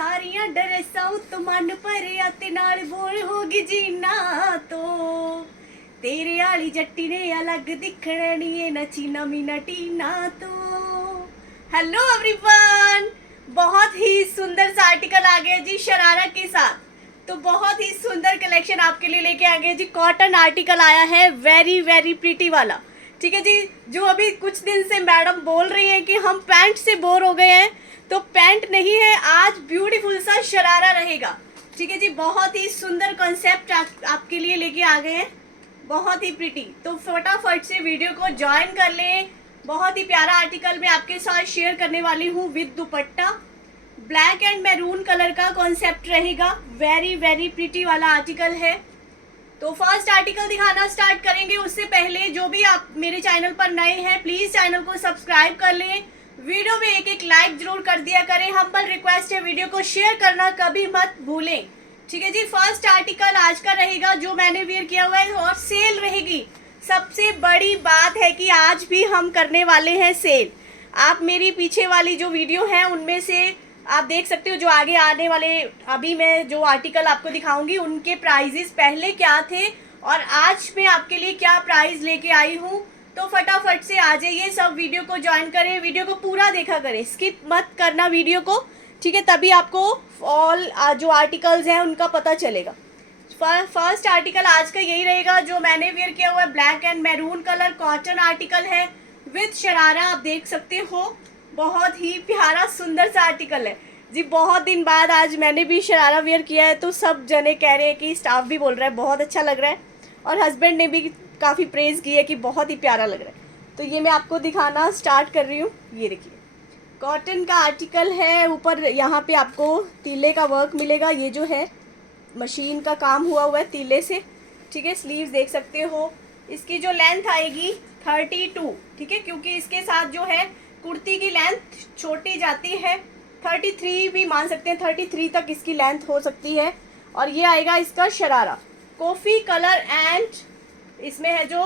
सारियां ड्रेसां उत्त मन भरिया ते नाल बोल होगी जीना तो तेरे आली जट्टी ने अलग दिखने नी नची नमी नटीना तो। हेलो एवरीवन, बहुत ही सुंदर सा आर्टिकल आ गया जी शरारा के साथ। तो बहुत ही सुंदर कलेक्शन आपके लिए लेके आ गए जी। कॉटन आर्टिकल आया है, वेरी वेरी प्रीटी वाला। ठीक है जी। जो अभी कुछ दिन से मैडम बोल रही हैं कि हम पैंट से बोर हो गए हैं, तो पैंट नहीं है, आज ब्यूटीफुल सा शरारा रहेगा। ठीक है जी। बहुत ही सुंदर कॉन्सेप्ट आपके लिए लेके आ गए हैं, बहुत ही प्रीटी। तो फटाफट से वीडियो को ज्वाइन कर लें। बहुत ही प्यारा आर्टिकल मैं आपके साथ शेयर करने वाली हूँ with dupatta. Black and maroon colour का कॉन्सेप्ट रहेगा, वेरी वेरी प्रीटी वाला आर्टिकल है। तो फर्स्ट आर्टिकल दिखाना स्टार्ट करेंगे, उससे पहले जो भी आप मेरे चैनल पर नए हैं प्लीज चैनल को सब्सक्राइब कर लें। वीडियो में एक एक लाइक जरूर कर दिया करें, हम्बल रिक्वेस्ट है, वीडियो को शेयर करना कभी मत भूलें। ठीक है जी। फर्स्ट आर्टिकल आज का रहेगा जो मैंने वेयर किया हुआ है, और सेल रहेगी। सबसे बड़ी बात है कि आज भी हम करने वाले हैं सेल। आप मेरी पीछे वाली जो वीडियो है उनमें से आप देख सकते हो, जो आगे आने वाले अभी मैं जो आर्टिकल आपको दिखाऊंगी उनके प्राइजेस पहले क्या थे और आज मैं आपके लिए क्या प्राइस लेके आई हूँ। तो फटाफट से आ जाइए, सब वीडियो को ज्वाइन करें, वीडियो को पूरा देखा करें, स्किप मत करना वीडियो को। ठीक है, तभी आपको ऑल जो आर्टिकल्स हैं उनका पता चलेगा। फर्स्ट आर्टिकल आज का यही रहेगा जो मैंने वेयर किया हुआ है, black and maroon colour cotton article है विद शरारा। आप देख सकते हो, बहुत ही प्यारा सुंदर सा आर्टिकल है जी। बहुत दिन बाद आज मैंने भी शरारा वेयर किया है, तो सब जने कह रहे हैं कि स्टाफ भी बोल रहा है बहुत अच्छा लग रहा है, और हस्बैंड ने भी काफ़ी प्रेज़ की है कि बहुत ही प्यारा लग रहा है। तो ये मैं आपको दिखाना स्टार्ट कर रही हूँ। ये देखिए, कॉटन का आर्टिकल है, ऊपर यहाँ पे आपको तीले का वर्क मिलेगा। ये जो है मशीन का काम हुआ है तीले से। ठीक है, स्लीव्स देख सकते हो। इसकी जो लेंथ आएगी 32। ठीक है, क्योंकि इसके साथ जो है कुर्ती की लेंथ छोटी जाती है, 33 भी मान सकते हैं, 33 तक इसकी लेंथ हो सकती है। और ये आएगा इसका शरारा कॉफ़ी कलर, एंड इसमें है जो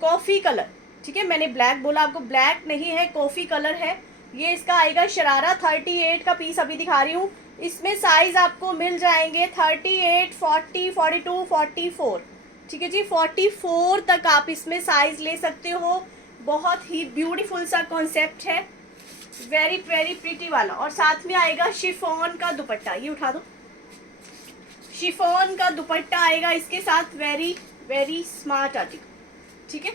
कॉफ़ी कलर। ठीक है, मैंने ब्लैक बोला, आपको ब्लैक नहीं है, कॉफ़ी कलर है। ये इसका आएगा शरारा। 38 का पीस अभी दिखा रही हूँ। इसमें साइज़ आपको मिल जाएंगे 38, 40, 42, 44। ठीक है जी, 44 तक आप इसमें साइज़ ले सकते हो। बहुत ही ब्यूटीफुल सा कॉन्सेप्ट है, वेरी वेरी प्रीटी वाला। और साथ में आएगा शिफॉन का दुपट्टा। ये उठा दो, शिफॉन का दुपट्टा आएगा इसके साथ, वेरी वेरी स्मार्ट आर्टिकल। ठीक है,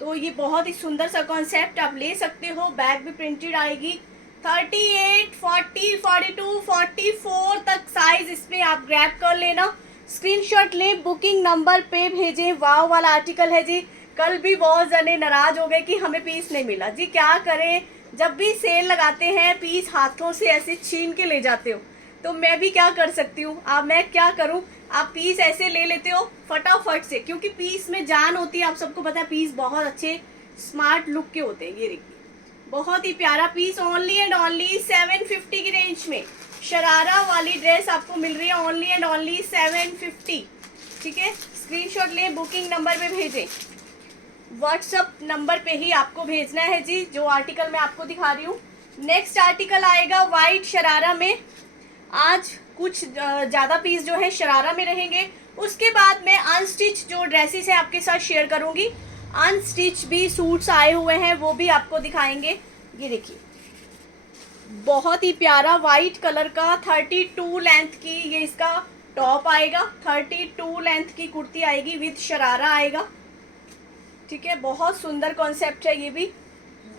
तो ये बहुत ही सुंदर सा कॉन्सेप्ट आप ले सकते हो। बैक भी प्रिंटेड आएगी। 38, 40, 42, 44 तक साइज इसमें आप ग्रैब कर लेना, स्क्रीनशॉट लें, बुकिंग नंबर पे भेजें। वाव वाला आर्टिकल है जी। कल भी बहुत जने नाराज हो गए कि हमें पीस नहीं मिला जी। क्या करें, जब भी सेल लगाते हैं पीस हाथों से ऐसे छीन के ले जाते हो, तो मैं भी क्या कर सकती हूँ। अब मैं क्या करूँ, आप पीस ऐसे ले लेते हो फटाफट से, क्योंकि पीस में जान होती है। आप सबको पता है पीस बहुत अच्छे स्मार्ट लुक के होते हैं। ये देखिए, बहुत ही प्यारा पीस, ओनली एंड ओनली 750 की रेंज में शरारा वाली ड्रेस आपको मिल रही है, ओनली एंड ओनली 750। ठीक है, स्क्रीनशॉट लें, बुकिंग नंबर पे भेजें। व्हाट्सअप नंबर पे ही आपको भेजना है जी, जो आर्टिकल मैं आपको दिखा रही हूँ। नेक्स्ट आर्टिकल आएगा वाइट शरारा में। आज कुछ ज़्यादा पीस जो है शरारा में रहेंगे। उसके बाद मैं अनस्टिच जो ड्रेसेस है आपके साथ शेयर करूँगी। अनस्टिच भी सूट्स आए हुए हैं, वो भी आपको दिखाएंगे। ये देखिए, बहुत ही प्यारा वाइट कलर का 32 लेंथ की ये इसका टॉप आएगा, 32 लेंथ की कुर्ती आएगी विद शरारा आएगा। ठीक है, बहुत सुंदर कॉन्सेप्ट है। ये भी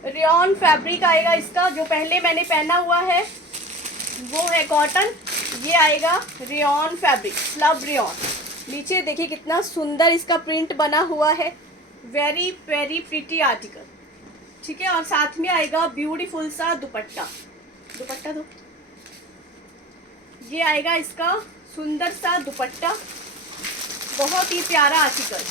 रेयॉन फैब्रिक आएगा इसका। जो पहले मैंने पहना हुआ है वो है कॉटन, ये आएगा रेयॉन फैब्रिक, स्लब रेयॉन। नीचे देखिए कितना सुंदर इसका प्रिंट बना हुआ है, वेरी वेरी प्रीटी आर्टिकल। ठीक है, और साथ में आएगा ब्यूटीफुल सा दुपट्टा। दुपट्टा दो, ये आएगा इसका सुंदर सा दुपट्टा, बहुत ही प्यारा आर्टिकल।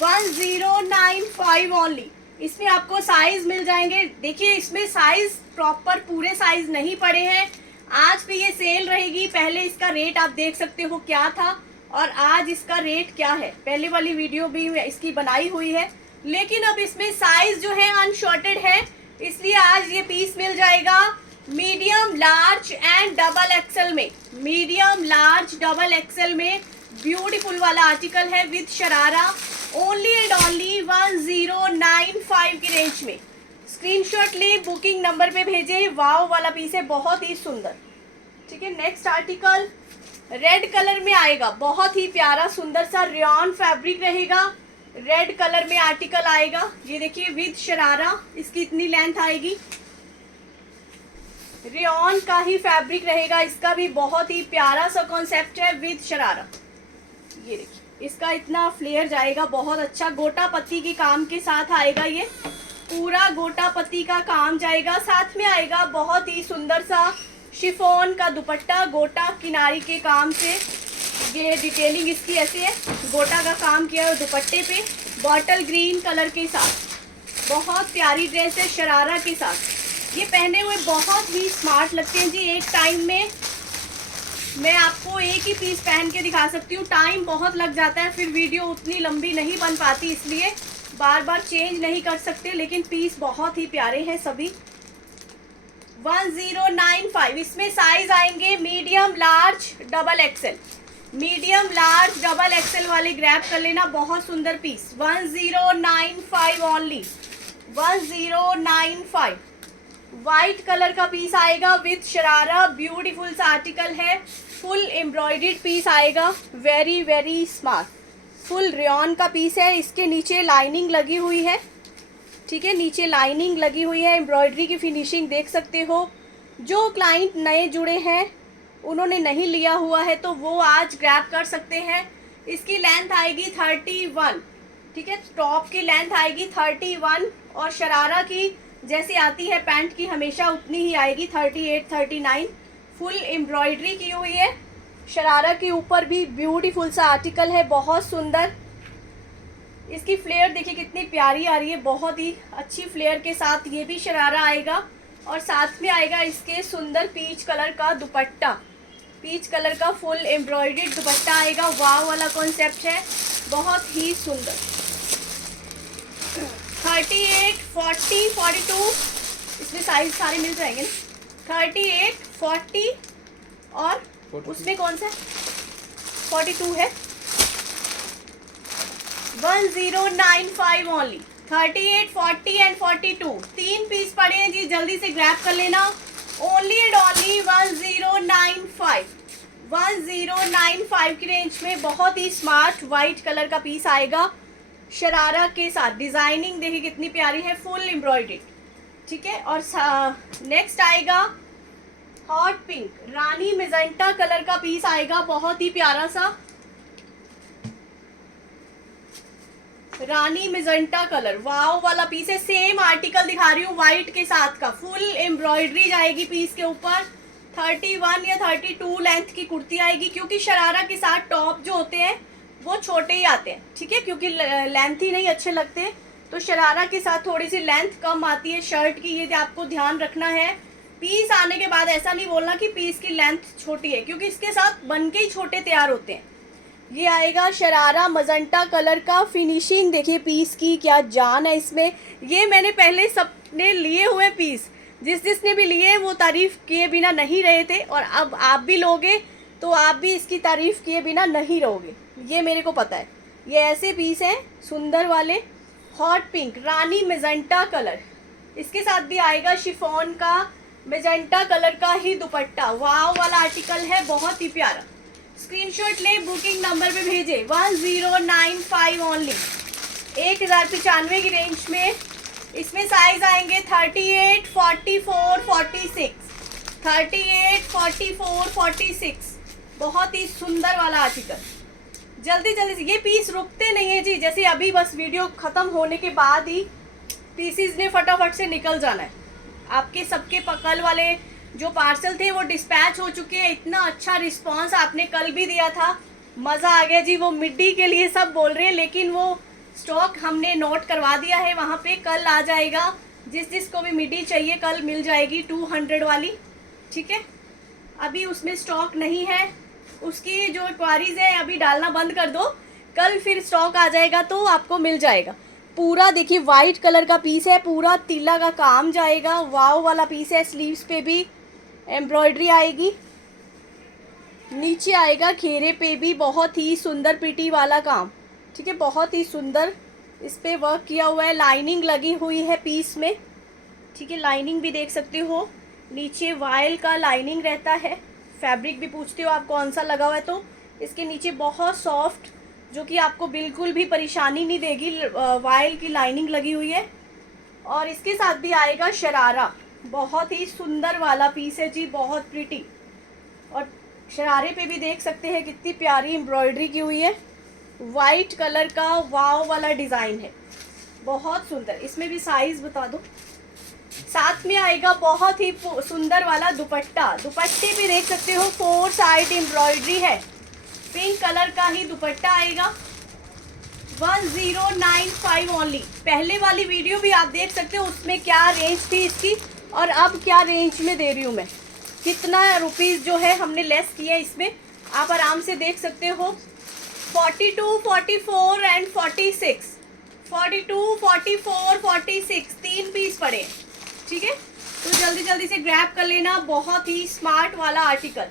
1095 ओनली। इसमें आपको साइज मिल जाएंगे। देखिए, इसमें साइज प्रॉपर पूरे साइज नहीं पड़े हैं। आज भी ये सेल रहेगी। पहले इसका रेट आप देख सकते हो क्या था, और आज इसका रेट क्या है। पहले वाली वीडियो भी इसकी बनाई हुई है, लेकिन अब इसमें साइज जो है अनशॉर्टेड है, इसलिए आज ये पीस मिल जाएगा medium, large and double Excel में, मीडियम लार्ज डबल एक्सेल में ब्यूटीफुल वाला आर्टिकल है with sharara, only and only 1095 की रेंज में। स्क्रीनशॉट ले, बुकिंग नंबर पे भेजे। वाव वाला पीस है, बहुत ही सुंदर। ठीक है, नेक्स्ट आर्टिकल रेड कलर में आएगा, बहुत ही प्यारा सुंदर सा रेयॉन फैब्रिक रहेगा, रेड कलर में आर्टिकल आएगा। ये देखिए विद शरारा, इसकी इतनी लेंथ आएगी, रेयॉन का ही फैब्रिक रहेगा, इसका भी बहुत ही प्यारा सा कॉन्सेप्ट है विद शरारा। ये देखिए इसका इतना फ्लेयर जाएगा, बहुत अच्छा गोटा पत्ती के काम के साथ आएगा, ये पूरा गोटा पत्ती का काम जाएगा। साथ में आएगा बहुत ही सुंदर सा शिफॉन का दुपट्टा, गोटा किनारी के काम से। ये डिटेलिंग इसकी ऐसे है, गोटा का काम किया है दुपट्टे पे, बॉटल ग्रीन कलर के साथ। बहुत प्यारी ड्रेस है शरारा के साथ। ये पहने हुए बहुत ही स्मार्ट लगते हैं जी। एक टाइम में मैं आपको एक ही पीस पहन के दिखा सकती हूँ, टाइम बहुत लग जाता है, फिर वीडियो उतनी लंबी नहीं बन पाती, इसलिए बार बार चेंज नहीं कर सकते। लेकिन पीस बहुत ही प्यारे हैं सभी। 1095, इसमें साइज आएंगे medium large double XL. Medium large double XL वाले ग्रैब कर लेना, बहुत सुंदर पीस। 1095 ओनली, 1095। वाइट कलर का पीस आएगा विथ शरारा, ब्यूटीफुल सा आर्टिकल है, फुल एम्ब्रॉयडर्ड पीस आएगा, very very smart. Full rayon का पीस है, इसके नीचे लाइनिंग लगी हुई है। ठीक है, नीचे लाइनिंग लगी हुई है, एम्ब्रॉयडरी की फिनिशिंग देख सकते हो। जो क्लाइंट नए जुड़े हैं, उन्होंने नहीं लिया हुआ है, तो वो आज ग्रैब कर सकते हैं। इसकी लेंथ आएगी 31। ठीक है, टॉप की लेंथ आएगी 31 और शरारा की जैसे आती है पैंट की हमेशा उतनी ही आएगी, 38 39। फुल एम्ब्रॉयडरी की हुई है। शरारा के ऊपर भी ब्यूटीफुल सा आर्टिकल है, बहुत सुंदर। इसकी फ्लेयर देखिए कितनी प्यारी आ रही है, बहुत ही अच्छी फ्लेयर के साथ ये भी शरारा आएगा। और साथ में आएगा इसके सुंदर पीच कलर का दुपट्टा, पीच कलर का फुल एम्ब्रॉयडर्ड दुपट्टा आएगा। वाव वाला कॉन्सेप्ट है, बहुत ही सुंदर। 38 40 42, इसमें साइज सारे मिल जाएंगे ना। 38 40 और 42। उसमें कौन सा 42 है। 1095 ओनली, 38 40 एंड 42। 3 पीस पड़े हैं जी, जल्दी से ग्रैब कर लेना। ओनली एंड ओनली 1095, 1095 की रेंज में बहुत ही स्मार्ट वाइट कलर का पीस आएगा शरारा के साथ। डिजाइनिंग देखिए कितनी प्यारी है, फुल एम्ब्रॉयडर्ड। ठीक है, और नेक्स्ट आएगा हॉट पिंक, रानी मेजेंटा कलर का पीस आएगा, बहुत ही प्यारा सा रानी मेजेंटा कलर। वाव वाला पीस है, सेम आर्टिकल दिखा रही हूँ व्हाइट के साथ का, फुल एम्ब्रॉयडरी जाएगी पीस के ऊपर। 31 या 32 लेंथ की कुर्ती आएगी, क्योंकि शरारा के साथ टॉप जो होते हैं वो छोटे ही आते हैं। ठीक है, क्योंकि लेंथ ही नहीं अच्छे लगते, तो शरारा के साथ थोड़ी सी लेंथ कम आती है शर्ट की, ये आपको ध्यान रखना है। पीस आने के बाद ऐसा नहीं बोलना कि पीस की लेंथ छोटी है, क्योंकि इसके साथ बन के ही छोटे तैयार होते हैं। ये आएगा शरारा मजेंटा कलर का। फिनिशिंग देखिए पीस की, क्या जान है इसमें। ये मैंने पहले सबने लिए हुए पीस, जिसने भी लिए वो तारीफ किए बिना नहीं रहे थे, और अब आप भी लोगे तो आप भी इसकी तारीफ किए बिना नहीं रहोगे, ये मेरे को पता है। ये ऐसे पीस हैं सुंदर वाले, हॉट पिंक रानी मेजेंटा कलर, इसके साथ भी आएगा शिफॉन का मेजेंटा कलर का ही दुपट्टा। वाव वाला आर्टिकल है, बहुत ही प्यारा। स्क्रीनशॉट ले, बुकिंग नंबर पे भेजे। 1095 ओनली, 1095 की रेंज में। इसमें साइज आएंगे 38 44 46, 38 44 46। बहुत ही सुंदर वाला आर्टिकल। जल्दी जल्दी से, ये पीस रुकते नहीं है जी, जैसे अभी बस वीडियो ख़त्म होने के बाद ही पीसीज ने फटाफट से निकल जाना है। आपके सबके कल वाले जो पार्सल थे वो डिस्पैच हो चुके हैं। इतना अच्छा रिस्पांस आपने कल भी दिया था, मज़ा आ गया जी। वो मिड्डी के लिए सब बोल रहे हैं, लेकिन वो स्टॉक हमने नोट करवा दिया है वहाँ पे, कल आ जाएगा। जिसको भी मिड्डी चाहिए कल मिल जाएगी, 200 वाली। ठीक है, अभी उसमें स्टॉक नहीं है, उसकी जो क्वारीज है अभी डालना बंद कर दो, कल फिर स्टॉक आ जाएगा तो आपको मिल जाएगा। पूरा देखिए वाइट कलर का पीस है, पूरा तिल्ला का काम जाएगा। वाव वाला पीस है, स्लीव्स पे भी एम्ब्रॉयडरी आएगी। नीचे आएगा घेरे पे भी बहुत ही सुंदर प्रिटी वाला काम, ठीक है, बहुत ही सुंदर इस पे वर्क किया हुआ है। लाइनिंग लगी हुई है पीस में, ठीक है, लाइनिंग भी देख सकते हो। नीचे वायल का लाइनिंग रहता है। फैब्रिक भी पूछते हो आप कौन सा लगा हुआ है, तो इसके नीचे बहुत सॉफ्ट, जो कि आपको बिल्कुल भी परेशानी नहीं देगी, वायल की लाइनिंग लगी हुई है। और इसके साथ भी आएगा शरारा, बहुत ही सुंदर वाला पीस है जी, बहुत प्रिटी। और शरारे पे भी देख सकते हैं कितनी प्यारी एम्ब्रॉयडरी की हुई है। वाइट कलर का वाव वाला डिज़ाइन है, बहुत सुंदर। इसमें भी साइज बता दो। साथ में आएगा बहुत ही सुंदर वाला दुपट्टा। दुपट्टे पे देख सकते हो 4 साइड एम्ब्रॉयडरी है। पिंक कलर का ही दुपट्टा आएगा। 1095 ओनली। पहले वाली वीडियो भी आप देख सकते हो, उसमें क्या रेंज थी इसकी और अब क्या रेंज में दे रही हूँ मैं। कितना रुपीस जो है हमने लेस किया है इसमें, आप आराम से देख सकते हो। 42, 44 एंड 46, 42, 44, 46 3 पीस पड़े, ठीक है। तो जल्दी जल्दी से ग्रैब कर लेना, बहुत ही स्मार्ट वाला आर्टिकल।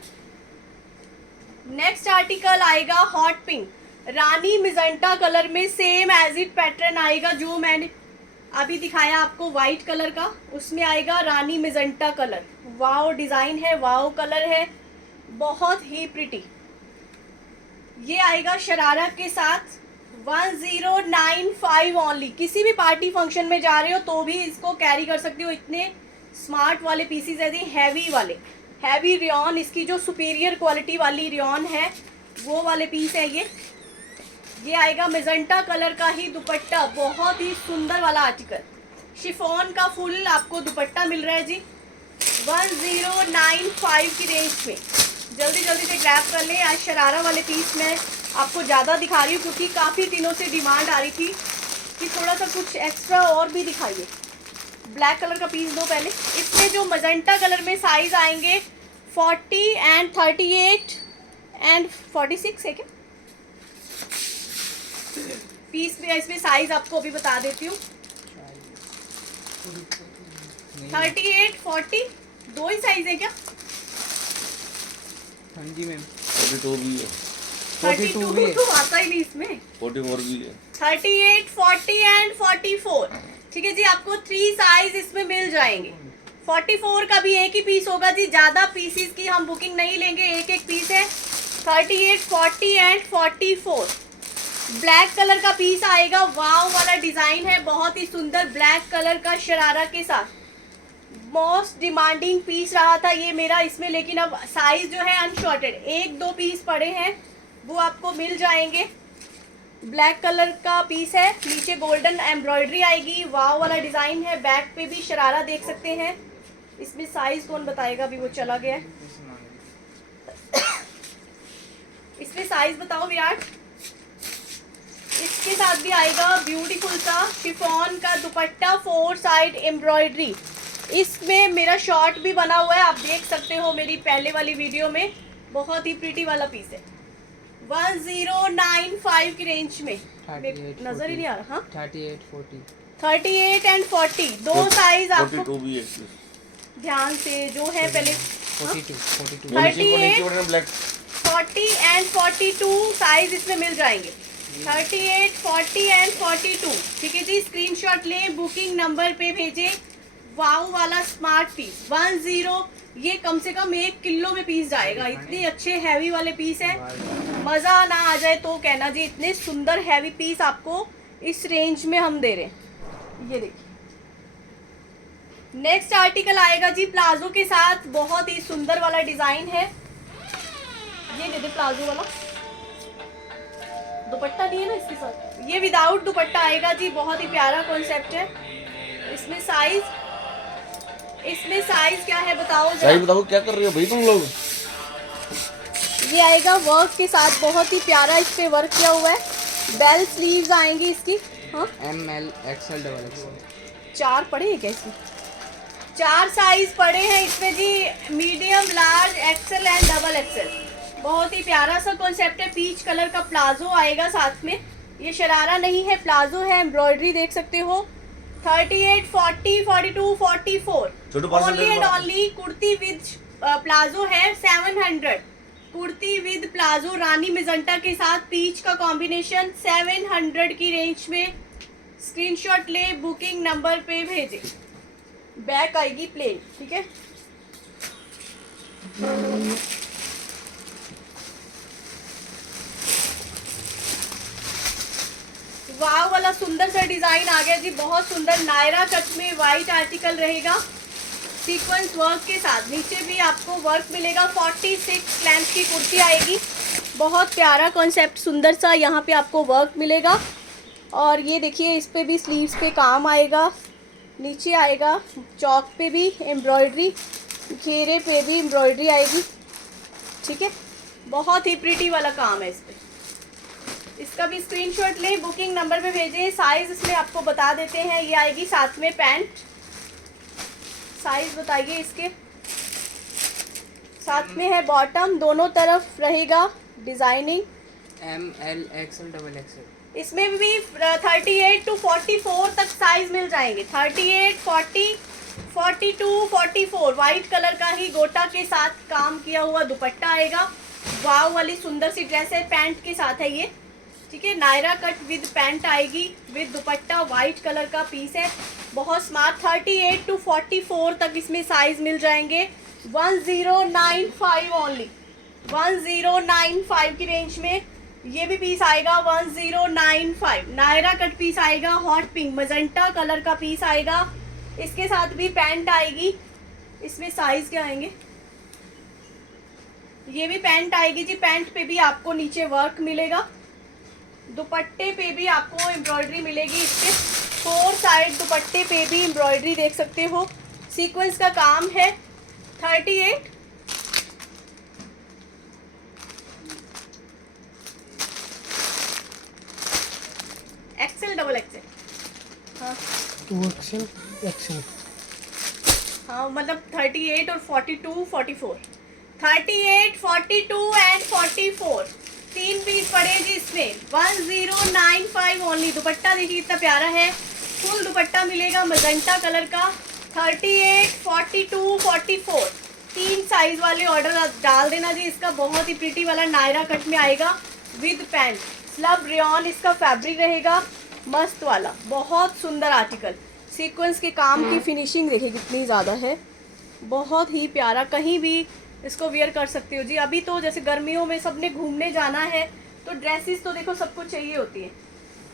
नेक्स्ट आर्टिकल आएगा हॉट पिंक, रानी मिजेंटा कलर में, सेम एज इट पैटर्न आएगा जो मैंने अभी दिखाया आपको वाइट कलर का, उसमें आएगा रानी मिजेंटा कलर। वाव डिजाइन है, वाव कलर है, बहुत ही प्रिटी। ये आएगा शरारा के साथ। 1095 ओनली। किसी भी पार्टी फंक्शन में जा रहे हो तो भी इसको कैरी कर सकते हो। इतने स्मार्ट वाले पीसीज है, हैवी वाले, हैवी रियॉन, इसकी जो सुपीरियर क्वालिटी वाली रियॉन है वो वाले पीस है ये आएगा मेजेंटा कलर का ही दुपट्टा, बहुत ही सुंदर वाला आर्टिकल। शिफॉन का फुल आपको दुपट्टा मिल रहा है जी 1095 की रेंज में। जल्दी जल्दी से ग्रैब कर लें। आज शरारा वाले पीस में आपको ज़्यादा दिखा रही हूँ क्योंकि काफ़ी दिनों से डिमांड आ रही थी कि थोड़ा सा कुछ एक्स्ट्रा और भी दिखाइए। ब्लैक कलर का पीस दो पहले। इसमें जो मजेंटा कलर में साइज आएंगे 40 एंड 38 एंड 46 है क्या पीस में। इसमें साइज आपको अभी बता देती हूँ। 38, 40 दो ही साइज है क्या? हाँ जी मैम। 42 भी है, 42 भी है। तो आता ही नहीं इसमें। 44 भी है, 38, 40 एंड 44, ठीक है जी। आपको 3 साइज इसमें मिल जाएंगे। 44 का भी एक ही पीस होगा जी, ज़्यादा पीसीस की हम बुकिंग नहीं लेंगे, एक एक पीस है। 38, 40 एंड 44। ब्लैक कलर का पीस आएगा, वाव वाला डिजाइन है, बहुत ही सुंदर ब्लैक कलर का शरारा के साथ। मोस्ट डिमांडिंग पीस रहा था ये मेरा इसमें, लेकिन अब साइज जो है अनशॉर्टेड, 1-2 पीस पड़े हैं वो आपको मिल जाएंगे। ब्लैक कलर का पीस है, नीचे गोल्डन एम्ब्रॉयडरी आएगी, वाव वाला डिजाइन है। बैक पे भी शरारा देख सकते हैं। इसमें साइज कौन बताएगा, अभी वो चला गया है। इसमें साइज बताओ विराट। इसके साथ भी आएगा ब्यूटीफुल सा शिफॉन का दुपट्टा, 4 साइड एम्ब्रॉयडरी। इसमें मेरा शॉर्ट भी बना हुआ है, आप देख सकते हो मेरी पहले वाली वीडियो में। बहुत ही प्रीटी वाला पीस है 1095 की रेंज में। नजर ही नहीं आ रहा। हाँ 38, 40, 38 एंड 40 दो साइज आपको 42 भी है, ध्यान से जो है पहले। 42, 42। 38, ब्लैक 40 एंड 42 साइज इसमें मिल जाएंगे। 38, 40 एंड 42, ठीक है जी। स्क्रीनशॉट लें, बुकिंग नंबर पे भेजें। वाव वाला स्मार्ट पीस 10, ये कम से कम 1 किलो में पीस जाएगा। इतने अच्छे हैवी वाले पीस है, मज़ा ना आ जाए तो कहना जी। इतने सुंदर हैवी पीस आपको इस रेंज में हम दे रहे हैं। ये देखिए नेक्स्ट आर्टिकल आएगा जी प्लाजो के साथ, बहुत ही सुंदर वाला डिजाइन है। ये दे दे प्लाजो वाला दुपट्टा दिए ना इसके साथ। ये विदाउट दुपट्टा आएगा जी, बहुत ही प्यारा कॉन्सेप्ट है। इसमें साइज क्या है बताओ जरा। साइज बताओ, क्या कर रहे हो भाई तुम लोग। ये आएगा वर्क के साथ, बहुत ही प्यारा इस पे वर्क किया हुआ है। बेल स्लीव्स आएंगी इसकी। हाँ ML, XL, XXL। 4 पड़े हैं क्या इसमें? 4 साइज पड़े हैं इसमें जी, medium, large, XL and double XL. बहुत ही प्यारा सा कॉन्सेप्ट है। पीच कलर का प्लाजो आएगा साथ में। ये शरारा नहीं है, प्लाजो है। एम्ब्रॉयडरी देख सकते हो। 38, 40, 42, 44 only and only kurti with palazzo है 700, कुर्ती विद प्लाजो रानी मिजेंटा के साथ पीच का कॉम्बिनेशन 700 की रेंज में। स्क्रीनशॉट ले, बुकिंग नंबर पे भेजे। बैक आएगी प्लेन, ठीक है। वाव वाला सुंदर सा डिजाइन आ गया जी, बहुत सुंदर नायरा कट में वाइट आर्टिकल रहेगा सीक्वेंस वर्क के साथ। नीचे भी आपको वर्क मिलेगा। 46 लेंथ की कुर्ती आएगी, बहुत प्यारा कॉन्सेप्ट, सुंदर सा यहाँ पे आपको वर्क मिलेगा। और ये देखिए इस पे भी स्लीव्स पे काम आएगा, नीचे आएगा चौक पे भी एम्ब्रॉयडरी, घेरे पे भी एम्ब्रॉयडरी आएगी, ठीक है। बहुत ही प्रिटी वाला काम है इस पे। इसका भी स्क्रीनशॉट ले, बुकिंग नंबर पे भेजें। साइज इसमें आपको बता देते हैं, ये आएगी साथ में पैंट। साइज बताइए इसके। साथ में है बॉटम, दोनों तरफ रहेगा डिजाइनिंग। ML XL XXL। इसमें भी 38 to 44 तक साइज मिल जाएंगे। 38, 40, 42, 44। वाइट कलर का ही गोटा के साथ काम किया हुआ दुपट्टा आएगा। वाव वाली सुंदर सी ड्रेस है, पैंट के साथ है ये, ठीक है। नायरा कट विद पैंट आएगी, विद दुपट्टा, वाइट कलर का पीस है, बहुत स्मार्ट। 38 to 44 तक इसमें साइज मिल जाएंगे। 1095 ओनली, 1095 की रेंज में ये भी पीस आएगा। 1095 नायरा कट पीस आएगा, हॉट पिंक मजेंटा कलर का पीस आएगा। इसके साथ भी पैंट आएगी। इसमें साइज क्या आएंगे, ये भी पैंट आएगी जी। पैंट पे भी आपको नीचे वर्क मिलेगा, दुपट्टे पे भी आपको एम्ब्रॉयडरी मिलेगी। इसके 4 साइड दुपट्टे पे भी एम्ब्रॉयडरी देख सकते हो, सीक्वेंस का काम है। 38 XL XXL, हाँ 2XL XL। हाँ मतलब 38 और 42, 44, 38, 42 एंड 44 तीन पीस पड़े जी इसमें। 1095 ओनली। दुपट्टा देखिए कितना प्यारा है, फुल दुपट्टा मिलेगा मजेंटा कलर का। 38, 42, 44 तीन साइज वाले ऑर्डर डाल देना जी। इसका बहुत ही प्रिटी वाला नायरा कट में आएगा विद पैंट। स्लब रेयॉन इसका फैब्रिक रहेगा, मस्त वाला, बहुत सुंदर आर्टिकल। सीक्वेंस के काम की फिनिशिंग देखिए कितनी ज़्यादा है, बहुत ही प्यारा। कहीं भी इसको वेयर कर सकते हो जी। अभी तो जैसे गर्मियों में सबने घूमने जाना है तो ड्रेसेस तो देखो सबको चाहिए होती है,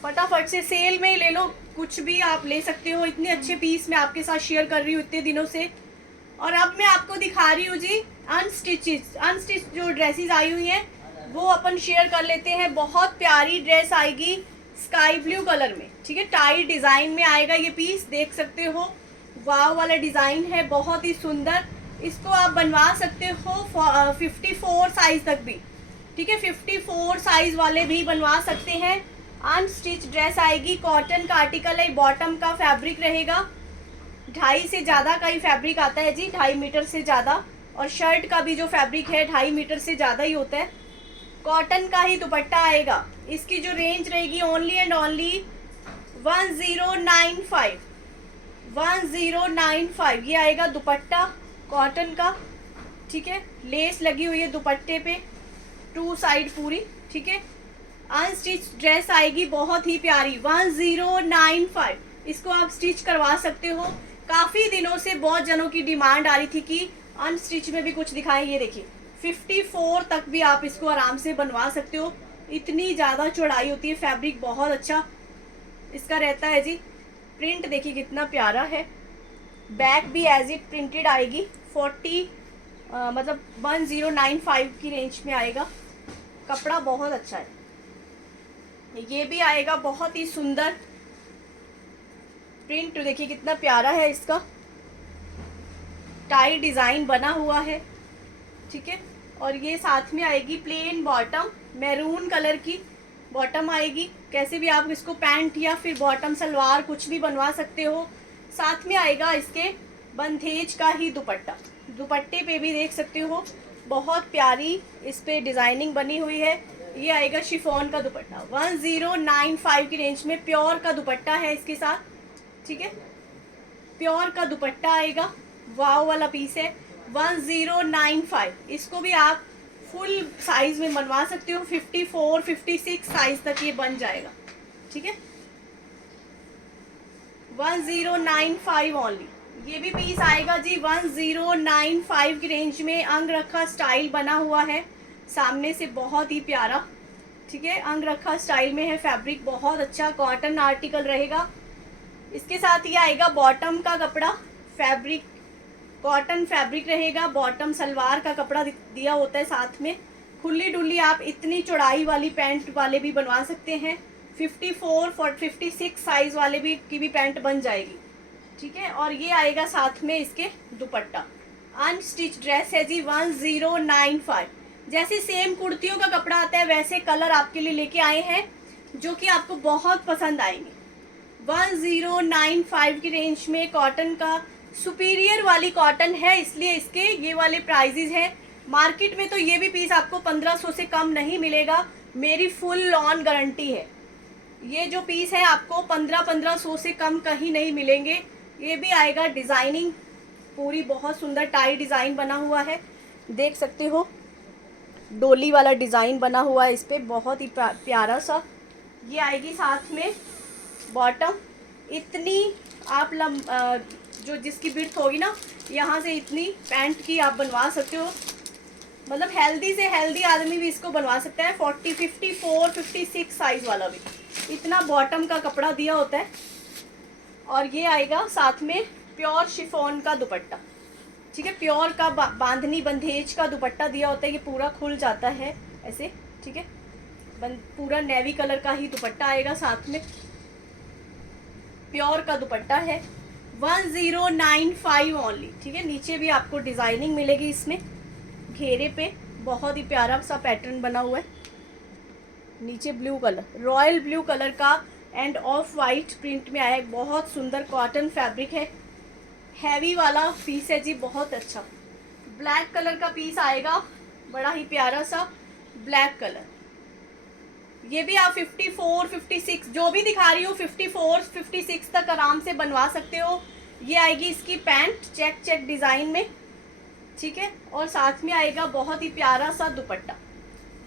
फटाफट से सेल में ले लो, कुछ भी आप ले सकते हो। इतने अच्छे पीस मैं आपके साथ शेयर कर रही हूँ इतने दिनों से। और अब मैं आपको दिखा रही हूँ जी अनस्टिच जो ड्रेसेस आई हुई हैं वो अपन शेयर कर लेते हैं। बहुत प्यारी ड्रेस आएगी स्काई ब्लू कलर में, ठीक है। टाई डिज़ाइन में आएगा ये पीस, देख सकते हो वाव वाला डिज़ाइन है, बहुत ही सुंदर। इसको आप बनवा सकते हो 54 साइज तक भी, ठीक है। 54 साइज वाले भी बनवा सकते हैं। अनस्टिच ड्रेस आएगी, कॉटन का आर्टिकल है, बॉटम का फैब्रिक रहेगा 2.5 से ज़्यादा का ही फैब्रिक आता है जी, 2.5 मीटर से ज़्यादा। और शर्ट का भी जो फैब्रिक है 2.5 मीटर से ज़्यादा ही होता है। कॉटन का ही दुपट्टा आएगा। इसकी जो रेंज रहेगी ओनली एंड ओनली 1095, 1095 ये आएगा दुपट्टा कॉटन का, ठीक है। लेस लगी हुई है दुपट्टे पे 2 साइड पूरी, ठीक है। अनस्टिच ड्रेस आएगी बहुत ही प्यारी 1095। इसको आप स्टिच करवा सकते हो। काफ़ी दिनों से बहुत जनों की डिमांड आ रही थी कि अनस्टिच में भी कुछ दिखाएं। ये देखिए 54 तक भी आप इसको आराम से बनवा सकते हो, इतनी ज़्यादा चौड़ाई होती है। फैब्रिक बहुत अच्छा इसका रहता है जी। प्रिंट देखिए कितना प्यारा है। बैक भी एज इट प्रिंटेड आएगी। 1095 की रेंज में आएगा। कपड़ा बहुत अच्छा है। ये भी आएगा बहुत ही सुंदर। प्रिंट देखिए कितना प्यारा है इसका, टाई डिज़ाइन बना हुआ है, ठीक है। और ये साथ में आएगी प्लेन बॉटम, मैरून कलर की बॉटम आएगी। कैसे भी आप इसको पैंट या फिर बॉटम सलवार कुछ भी बनवा सकते हो। साथ में आएगा इसके बंधेज का ही दुपट्टा, दुपट्टे पे भी देख सकते हो बहुत प्यारी इस पे डिज़ाइनिंग बनी हुई है। ये आएगा शिफॉन का दुपट्टा 1095 की रेंज में। प्योर का दुपट्टा है इसके साथ, ठीक है। प्योर का दुपट्टा आएगा, वाव वाला पीस है। 1095। इसको भी आप फुल साइज में बनवा सकते हो, 54 56 साइज तक ये बन जाएगा। ठीक है, 1095 ओनली। ये भी पीस आएगा जी 1095 की रेंज में। अंग रखा स्टाइल बना हुआ है सामने से, बहुत ही प्यारा। ठीक है, अंग रखा स्टाइल में है, फैब्रिक बहुत अच्छा, कॉटन आर्टिकल रहेगा। इसके साथ ये आएगा बॉटम का कपड़ा, फैब्रिक कॉटन फैब्रिक रहेगा। बॉटम सलवार का कपड़ा दिया होता है साथ में। खुली डुली आप इतनी चौड़ाई वाली पैंट वाले भी बनवा सकते हैं, 54 56 साइज वाले भी की भी पैंट बन जाएगी। ठीक है, और ये आएगा साथ में इसके दुपट्टा। अनस्टिच ड्रेस है जी 1095। जैसे सेम कुर्तियों का कपड़ा आता है वैसे कलर आपके लिए लेके आए हैं जो कि आपको बहुत पसंद आएंगे। 1095 की रेंज में कॉटन का सुपीरियर वाली कॉटन है, इसलिए इसके ये वाले प्राइजेज हैं। मार्केट में तो ये भी पीस आपको 1500 से कम नहीं मिलेगा, मेरी फुल ऑन गारंटी है। ये जो पीस है आपको 1500 से कम कहीं नहीं मिलेंगे। ये भी आएगा डिजाइनिंग पूरी, बहुत सुंदर टाई डिजाइन बना हुआ है, देख सकते हो डोली वाला डिजाइन बना हुआ है इस पे, बहुत ही प्यारा सा। ये आएगी साथ में बॉटम। इतनी आप जो जिसकी बिर्थ होगी ना, यहाँ से इतनी पैंट की आप बनवा सकते हो, मतलब हेल्दी से हेल्दी आदमी भी इसको बनवा सकता है। 40 54 56 साइज वाला भी, इतना बॉटम का कपड़ा दिया होता है। और ये आएगा साथ में प्योर शिफॉन का दुपट्टा। ठीक है, प्योर का बांधनी बंधेज का दुपट्टा दिया होता है, ये पूरा खुल जाता है ऐसे। ठीक है, पूरा नेवी कलर का ही दुपट्टा आएगा साथ में, प्योर का दुपट्टा है। 1095 ओनली। ठीक है, नीचे भी आपको डिजाइनिंग मिलेगी इसमें, घेरे पे बहुत ही प्यारा सा पैटर्न बना हुआ है। नीचे blue colour, royal blue colour का एंड ऑफ वाइट प्रिंट में आया है, बहुत सुंदर कॉटन फैब्रिक है, हैवी वाला पीस है जी, बहुत अच्छा। ब्लैक कलर का पीस आएगा, बड़ा ही प्यारा सा ब्लैक कलर। ये भी आप 54 56 जो भी दिखा रही हूँ 54 56 तक आराम से बनवा सकते हो। ये आएगी इसकी पैंट चेक चेक डिजाइन में। ठीक है, और साथ में आएगा बहुत ही प्यारा सा दुपट्टा।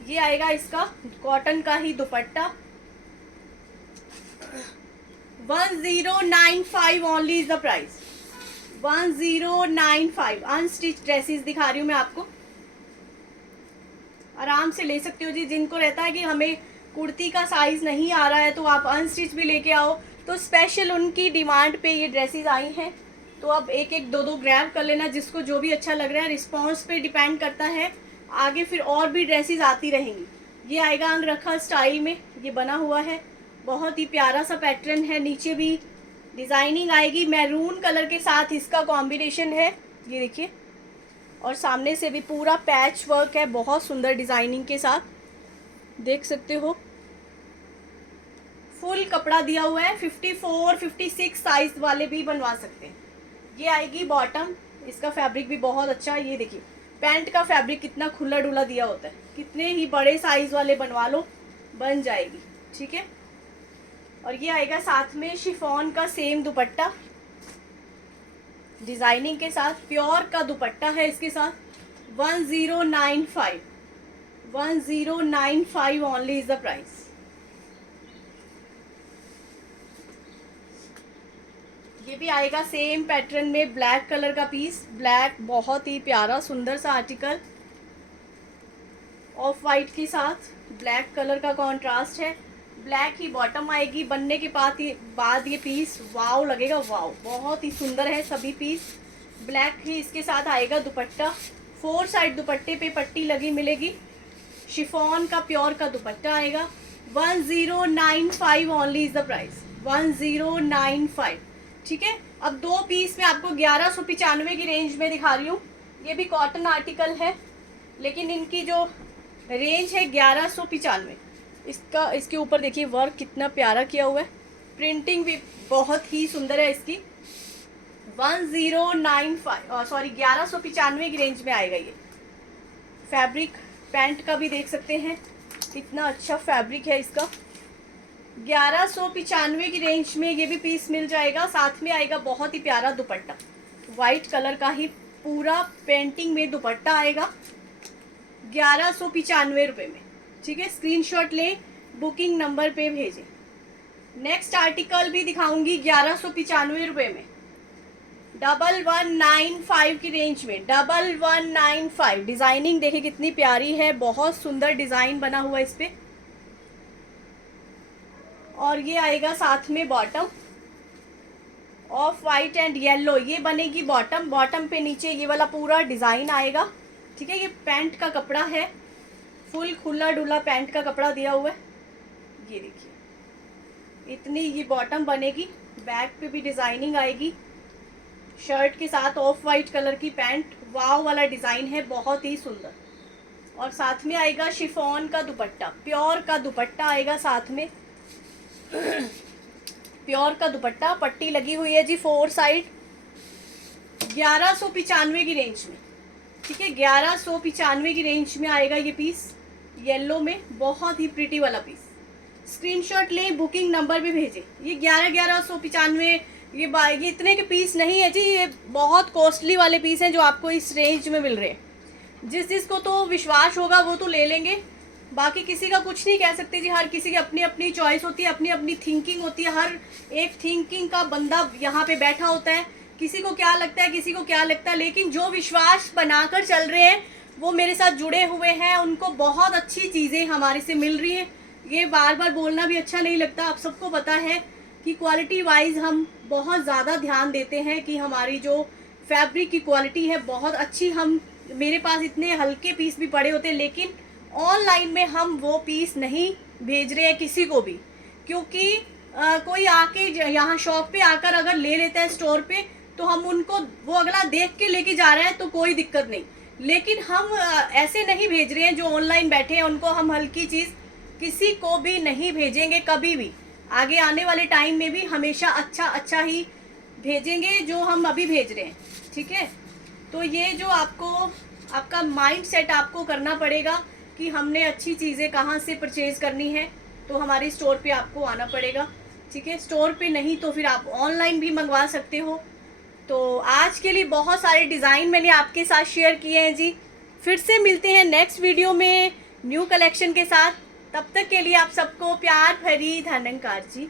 ये आएगा इसका कॉटन का ही दुपट्टा। 1095 only is the price, 1095। Unstitch dresses दिखा रही हूँ मैं आपको, आराम से ले सकते हो जी। जिनको रहता है कि हमें कुर्ती का साइज नहीं आ रहा है तो आप अनस्टिच भी लेके आओ, तो स्पेशल उनकी डिमांड पे ये ड्रेसेस आई हैं, तो अब एक एक दो दो ग्रैब कर लेना, जिसको जो भी अच्छा लग रहा है। रिस्पॉन्स पे डिपेंड करता है, आगे फिर और भी ड्रेसेस आती रहेंगी। ये आएगा अंग रखा स्टाइल में, ये बना हुआ है, बहुत ही प्यारा सा पैटर्न है। नीचे भी डिजाइनिंग आएगी, मैरून कलर के साथ इसका कॉम्बिनेशन है, ये देखिए। और सामने से भी पूरा पैच वर्क है, बहुत सुंदर डिजाइनिंग के साथ, देख सकते हो। फुल कपड़ा दिया हुआ है, 54 56 साइज वाले भी बनवा सकते हैं। ये आएगी बॉटम, इसका फैब्रिक भी बहुत अच्छा है। ये देखिए पैंट का फैब्रिक कितना खुला डुला दिया होता है, कितने ही बड़े साइज वाले बनवा लो बन जाएगी। ठीक है, और ये आएगा साथ में शिफॉन का सेम दुपट्टा डिजाइनिंग के साथ, प्योर का दुपट्टा है इसके साथ। 1095 1095 ओनली इज द प्राइस। ये भी आएगा सेम पैटर्न में, ब्लैक कलर का पीस, ब्लैक बहुत ही प्यारा सुंदर सा आर्टिकल, ऑफ वाइट के साथ ब्लैक कलर का कॉन्ट्रास्ट है। ब्लैक ही बॉटम आएगी, बनने के बाद ये पीस वाव लगेगा, वाव, बहुत ही सुंदर है सभी पीस। ब्लैक ही इसके साथ आएगा दुपट्टा, 4 साइड दुपट्टे पे पट्टी लगी मिलेगी, शिफॉन का प्योर का दुपट्टा आएगा। 1095 ओनली इज द प्राइस, 1095। ठीक है, अब दो पीस में आपको 1195 की रेंज में दिखा रही हूँ। ये भी कॉटन आर्टिकल है, लेकिन इनकी जो रेंज है 1195। इसके ऊपर देखिए वर्क कितना प्यारा किया हुआ है, प्रिंटिंग भी बहुत ही सुंदर है इसकी। 1195 की रेंज में आएगा ये। फैब्रिक पैंट का भी देख सकते हैं, कितना अच्छा फैब्रिक है इसका। 1195 की रेंज में ये भी पीस मिल जाएगा। साथ में आएगा बहुत ही प्यारा दुपट्टा, वाइट कलर का ही पूरा पेंटिंग में दुपट्टा आएगा 1195 रुपये में। ठीक है, स्क्रीनशॉट लें, बुकिंग नंबर पे भेजें। नेक्स्ट आर्टिकल भी दिखाऊंगी 1195 रुपये में, 1195 की रेंज में, 1195। डिजाइनिंग देखिए कितनी प्यारी है, बहुत सुंदर डिजाइन बना हुआ इस पे। और ये आएगा साथ में bottom, of white and yellow, ये बनेगी बॉटम। बॉटम पे नीचे ये वाला पूरा डिजाइन आएगा। ठीक है, ये पैंट का कपड़ा है, फुल खुला डुला पैंट का कपड़ा दिया हुआ है। ये देखिए इतनी ये बॉटम बनेगी, बैक पे भी डिजाइनिंग आएगी, शर्ट के साथ ऑफ वाइट कलर की पैंट, वाव वाला डिजाइन है, बहुत ही सुंदर। और साथ में आएगा शिफॉन का दुपट्टा, प्योर का दुपट्टा आएगा साथ में। प्योर का दुपट्टा, पट्टी लगी हुई है जी 4 साइड, 1195 की रेंज में। ठीक है, 1195 की रेंज में आएगा ये पीस, येलो में, बहुत ही प्रिटी वाला पीस। स्क्रीनशॉट लें, बुकिंग नंबर भी भेजें। ये 1195 ये इतने के पीस नहीं है जी, ये बहुत कॉस्टली वाले पीस हैं जो आपको इस रेंज में मिल रहे हैं। जिसको तो विश्वास होगा वो तो ले लेंगे, बाकी किसी का कुछ नहीं कह सकते जी। हर किसी की अपनी अपनी चॉइस होती है, अपनी अपनी थिंकिंग होती है। हर एक थिंकिंग का बंदा यहाँ पे बैठा होता है, किसी को क्या लगता है, किसी को क्या लगता है। लेकिन जो विश्वास बनाकर चल रहे हैं, वो मेरे साथ जुड़े हुए हैं, उनको बहुत अच्छी चीज़ें हमारे से मिल रही हैं। ये बार बार बोलना भी अच्छा नहीं लगता, आप सबको पता है कि क्वालिटी वाइज हम बहुत ज़्यादा ध्यान देते हैं कि हमारी जो फैब्रिक की क्वालिटी है बहुत अच्छी। हम मेरे पास इतने हल्के पीस भी पड़े होते हैं, लेकिन ऑनलाइन में हम वो पीस नहीं भेज रहे हैं किसी को भी, क्योंकि कोई आके यहाँ शॉप पे आकर अगर ले लेता है स्टोर पे, तो हम उनको वो अगला देख के लेके जा रहे हैं तो कोई दिक्कत नहीं। लेकिन हम ऐसे नहीं भेज रहे हैं जो ऑनलाइन बैठे हैं, उनको हम हल्की चीज़ किसी को भी नहीं भेजेंगे कभी भी। आगे आने वाले टाइम में भी हमेशा अच्छा ही भेजेंगे जो हम अभी भेज रहे हैं। ठीक है, तो ये जो आपका माइंड सेट आपको करना पड़ेगा कि हमने अच्छी चीज़ें कहाँ से परचेज़ करनी है, तो हमारी स्टोर पे आपको आना पड़ेगा। ठीक है, स्टोर पे नहीं तो फिर आप ऑनलाइन भी मंगवा सकते हो। तो आज के लिए बहुत सारे डिज़ाइन मैंने आपके साथ शेयर किए हैं जी। फिर से मिलते हैं नेक्स्ट वीडियो में न्यू कलेक्शन के साथ। तब तक के लिए आप सबको प्यार भरी धन्यवाद जी।